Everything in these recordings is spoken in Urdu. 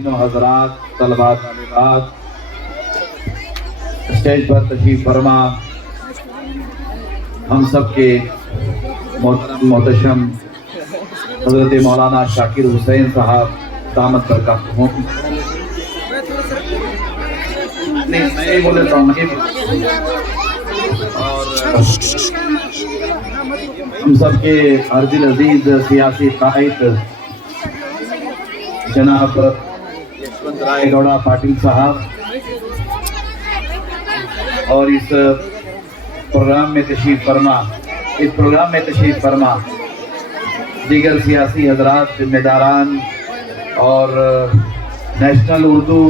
حضرات طلباء طالبات اسٹیج پر تشریف فرما ہم سب کے محترم محتشم حضرت مولانا شاکر حسین صاحب دامت برکاتہم میں بول لیتا ہوں اور ہم سب کے عرض عزیز سیاسی قائد جناب یشونت رائے گوڑا پاٹل صاحب اور اس پروگرام میں تشریف فرما دیگر سیاسی حضرات ذمہ داران اور نیشنل اردو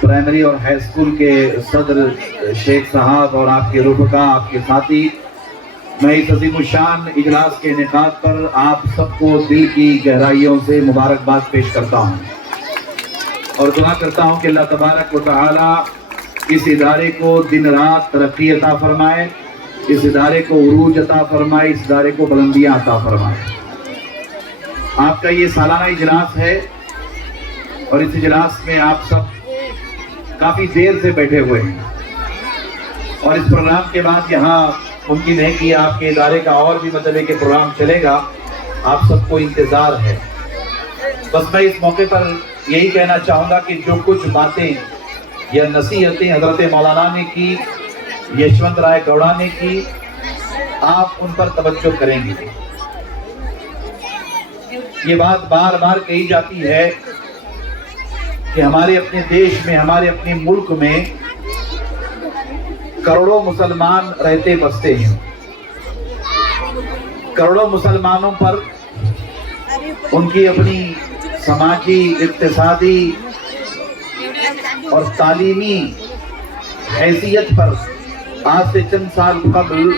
پرائمری اور ہائی اسکول کے صدر شیخ صاحب اور آپ کے رفقا آپ کے ساتھی، میں اس عظیم الشان اجلاس کے انعقاد پر آپ سب کو دل کی گہرائیوں سے مبارکباد پیش کرتا ہوں اور دعا کرتا ہوں کہ اللہ تبارک و تعالی اس ادارے کو دن رات ترقی عطا فرمائے، اس ادارے کو عروج عطا فرمائے، اس ادارے کو بلندیاں عطا فرمائے۔ آپ کا یہ سالانہ اجلاس ہے اور اس اجلاس میں آپ سب کافی دیر سے بیٹھے ہوئے ہیں اور اس پروگرام کے بعد یہاں ممکن ہے کہ آپ کے ادارے کا اور بھی مطلب کہ پروگرام چلے گا، آپ سب کو انتظار ہے۔ بس میں اس موقع پر یہی کہنا چاہوں گا کہ جو کچھ باتیں یا نصیحتیں حضرت مولانا نے کی، یشونت رائے گوڑا نے کی، آپ ان پر توجہ کریں گے۔ یہ بات بار بار کہی جاتی ہے کہ ہمارے اپنے دیش میں، ہمارے اپنے ملک میں کروڑوں مسلمان رہتے بستے ہیں۔ کروڑوں مسلمانوں پر ان کی اپنی سماجی، اقتصادی اور تعلیمی حیثیت پر آج سے چند سال قبل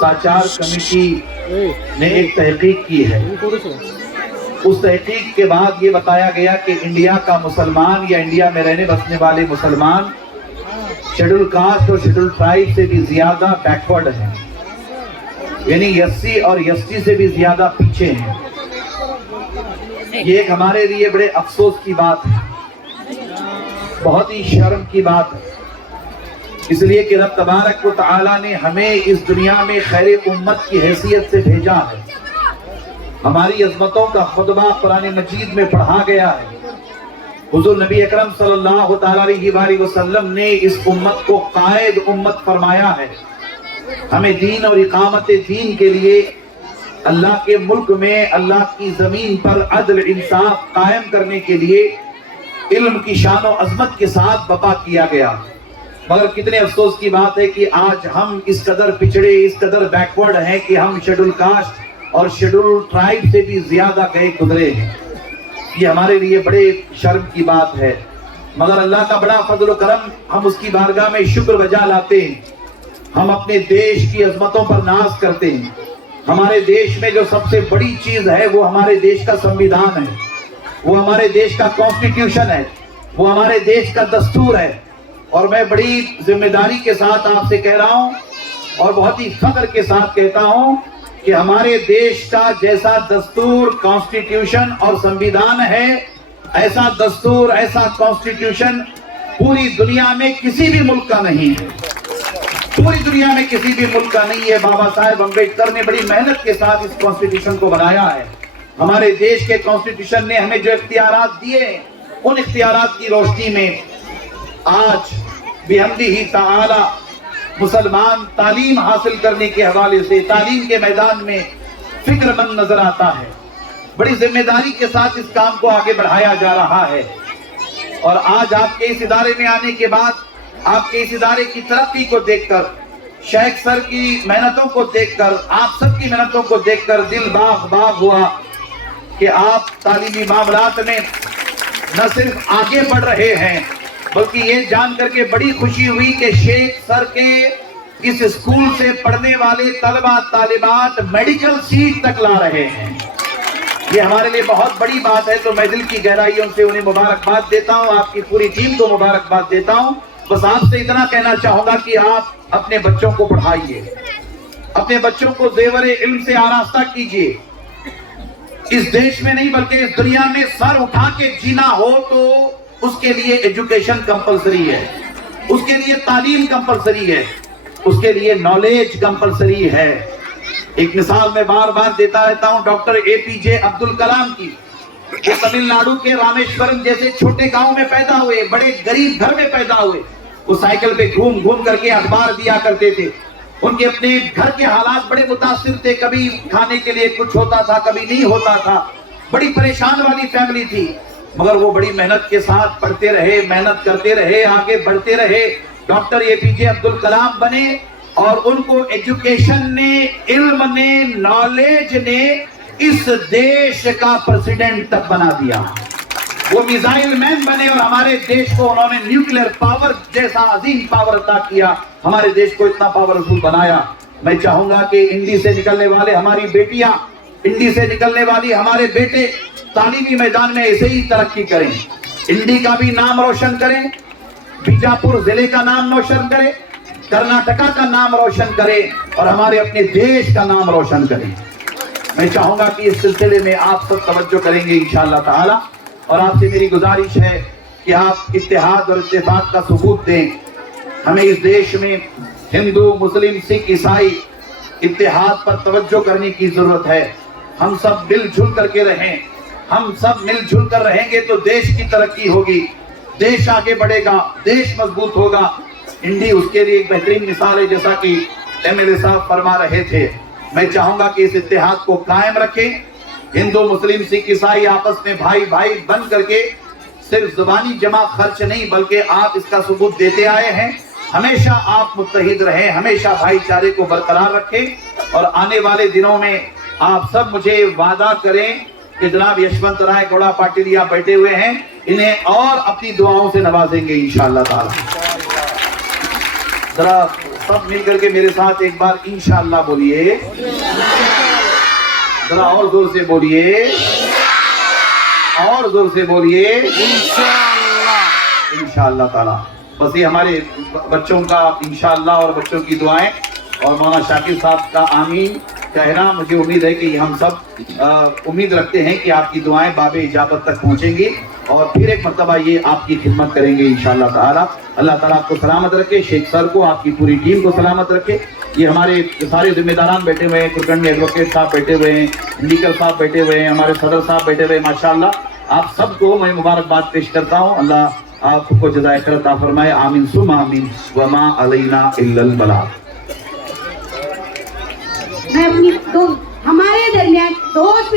ساچار کمیٹی نے ایک تحقیق کی ہے۔ اس تحقیق کے بعد یہ بتایا گیا کہ انڈیا کا مسلمان یا انڈیا میں رہنے بسنے والے مسلمان شیڈول کاسٹ اور شیڈول ٹرائب سے بھی زیادہ بیکورڈ ہیں، یعنی ایس اور ایس ٹی سے بھی زیادہ پیچھے ہیں۔ یہ ایک ہمارے لیے بڑے افسوس کی بات ہے، بہت ہی شرم کی بات ہے، اس لیے کہ رب تبارک و تعالی نے ہمیں اس دنیا میں خیر امت کی حیثیت سے بھیجا ہے۔ ہماری عظمتوں کا خطبہ قرآن مجید میں پڑھا گیا ہے۔ حضور نبی اکرم صلی اللہ تعالیٰ علیہ وسلم نے اس امت کو قائد امت فرمایا ہے۔ ہمیں دین اور اقامت دین کے لیے اللہ کے ملک میں، اللہ کی زمین پر عدل انصاف قائم کرنے کے لیے علم کی شان و عظمت کے ساتھ بپا کیا گیا۔ مگر کتنے افسوس کی بات ہے کہ آج ہم اس قدر پچھڑے، اس قدر بیکورڈ ہیں کہ ہم شیڈول کاسٹ اور شیڈول ٹرائب سے بھی زیادہ گئے گزرے ہیں۔ یہ ہمارے لیے بڑے شرم کی بات ہے، مگر اللہ کا بڑا فضل و کرم، ہم اس کی بارگاہ میں شکر بجا لاتے ہیں۔ ہم اپنے دیش کی عظمتوں پر ناز کرتے ہیں۔ ہمارے دیش میں جو سب سے بڑی چیز ہے وہ ہمارے دیش کا سنویدھان ہے، وہ ہمارے دیش کا کانسٹیٹیوشن ہے، وہ ہمارے دیش کا دستور ہے۔ اور میں بڑی ذمہ داری کے ساتھ آپ سے کہہ رہا ہوں اور بہت ہی فخر کے ساتھ کہتا ہوں کہ ہمارے دیش کا جیسا دستور، کانسٹیٹیوشن اور سنویدھان ہے، ایسا دستور، ایسا کانسٹیٹیوشن پوری دنیا میں کسی بھی ملک کا نہیں ہے، پوری دنیا میں کسی بھی ملک کا نہیں ہے۔ بابا صاحب امبیڈکر نے بڑی محنت کے ساتھ اس کانسٹیٹیوشن کو بنایا ہے۔ ہمارے دیش کے کانسٹیٹیوشن نے ہمیں جو اختیارات دیے، ان اختیارات کی روشنی میں آج بحمدہ تعالی مسلمان تعلیم حاصل کرنے کے حوالے سے، تعلیم کے میدان میں فکر مند نظر آتا ہے۔ بڑی ذمہ داری کے ساتھ اس کام کو آگے بڑھایا جا رہا ہے۔ اور آج آپ کے اس ادارے میں آنے کے بعد، آپ کے اس ادارے کی ترقی کو دیکھ کر، شیخ سر کی محنتوں کو دیکھ کر، آپ سب کی محنتوں کو دیکھ کر دل باغ باغ ہوا کہ آپ تعلیمی معاملات میں نہ صرف آگے بڑھ رہے ہیں، بلکہ یہ جان کر کے بڑی خوشی ہوئی کہ شیخ سر کے اس اسکول سے پڑھنے والے طلبہ طالبات میڈیکل سیٹ تک لا رہے ہیں۔ یہ ہمارے لیے بہت بڑی بات ہے، تو میں دل کی گہرائیوں سے انہیں مبارکباد دیتا ہوں، آپ کی پوری ٹیم کو مبارکباد دیتا ہوں۔ بس آپ سے اتنا کہنا چاہوں گا کہ آپ اپنے بچوں کو پڑھائیے، اپنے بچوں کو زیور علم سے آراستہ کیجیے۔ اس دیش میں نہیں بلکہ اس دنیا میں سر اٹھا کے جینا ہو تو اس کے لیے ایجوکیشن کمپلسری ہے، اس کے لیے تعلیم کمپلسری ہے، اس کے لیے نالج کمپلسری ہے۔ ایک مثال میں بار بار دیتا رہتا ہوں ڈاکٹر اے پی جے عبد الکلام کی، وہ تمل ناڈو کے رامیشورم جیسے چھوٹے گاؤں میں پیدا ہوئے، بڑے غریب گھر میں پیدا ہوئے۔ وہ سائیکل پہ گھوم گھوم کر کے اخبار دیا کرتے تھے۔ ان کے اپنے گھر کے حالات بڑے متاثر تھے، کبھی کھانے کے لیے کچھ ہوتا تھا، کبھی نہیں ہوتا تھا، بڑی پریشان والی فیملی تھی، مگر وہ بڑی محنت کے ساتھ پڑھتے رہے، محنت کرتے رہے، آگے بڑھتے رہے، ڈاکٹر اے پی جے عبد الکلام بنے، اور ان کو ایجوکیشن نے، علم نے، نالج نے اس دیش کا پریزیڈنٹ تک بنا دیا۔ وہ میزائل مین بنے اور ہمارے دیش کو انہوں نے نیوکلیر پاور جیسا عظیم پاور عطا کیا، ہمارے دیش کو اتنا پاورفل بنایا۔ میں چاہوں گا کہ انڈی سے نکلنے والے ہماری بیٹیاں، انڈی سے نکلنے والی ہمارے بیٹے تعلیمی میدان میں ایسے ہی ترقی کریں، انڈی کا بھی نام روشن کریں، بیجاپور ضلع کا نام روشن کریں، کرناٹکا کا نام روشن کریں، اور ہمارے اپنے دیش کا نام روشن کریں۔ میں چاہوں گا کہ اس سلسلے میں آپ سب توجہ کریں گے انشاءاللہ تعالی، اور آپ سے میری گزارش ہے کہ آپ اتحاد اور اتفاق کا ثبوت دیں۔ ہمیں اس دیش میں ہندو، مسلم، سکھ، عیسائی اتحاد پر توجہ کرنے کی ضرورت ہے۔ ہم سب مل جل کر کے رہیں، ہم سب مل جل کر رہیں گے تو دیش کی ترقی ہوگی، دیش آگے بڑھے گا، دیش مضبوط ہوگا۔ انڈی اس کے لیے ایک بہترین مثال ہے، جیسا کہ ایم ایل اے صاحب فرما رہے تھے۔ میں چاہوں گا کہ اس اتحاد کو قائم رکھیں، ہندو، مسلم، سکھ، عیسائی آپس میں بھائی بھائی بن کر کے صرف زبانی جمع خرچ نہیں بلکہ آپ اس کا ثبوت دیتے آئے ہیں۔ ہمیشہ آپ متحد رہیں، ہمیشہ بھائی چارے کو برقرار رکھیں، اور آنے والے دنوں میں آپ سب مجھے وعدہ کریں کہ جناب یشونت رائے گوڑا پاٹل یہاں بیٹھے ہوئے ہیں، انہیں اور اپنی دعاؤں سے نوازیں گے انشاءاللہ تعالی۔ ذرا سب مل کر کے میرے ساتھ ایک بار انشاءاللہ بولیے، ذرا اور زور سے بولیے، اور زور سے بولیے انشاءاللہ تعالی۔ بس یہ ہمارے بچوں کا انشاءاللہ اور بچوں کی دعائیں اور مولانا شاکر صاحب کا آمین کہنا، مجھے امید ہے کہ ہم سب امید رکھتے ہیں کہ آپ کی دعائیں باب اجابت تک پہنچیں گی، اور پھر ایک مرتبہ یہ آپ کی خدمت کریں گے انشاءاللہ تعالی۔ اللہ تعالیٰ آپ کو سلامت رکھے، شیخ سر کو، آپ کی پوری ٹیم کو سلامت رکھے۔ یہ ہمارے سارے ذمہ داران بیٹھے ہوئے ہیں، کرکن میں ایڈوکیٹ صاحب بیٹھے ہوئے ہیں، انڈیکل صاحب بیٹھے ہوئے ہیں، ہمارے صدر صاحب بیٹھے ہوئے ہیں، ماشاءاللہ آپ سب کو میں مبارکباد پیش کرتا ہوں۔ اللہ آپ کو جزائے خیر عطا فرمائے، آمین ثم آمین، وما علینا الا البلاغ۔ میں اپنی ہمارے درمیان دوست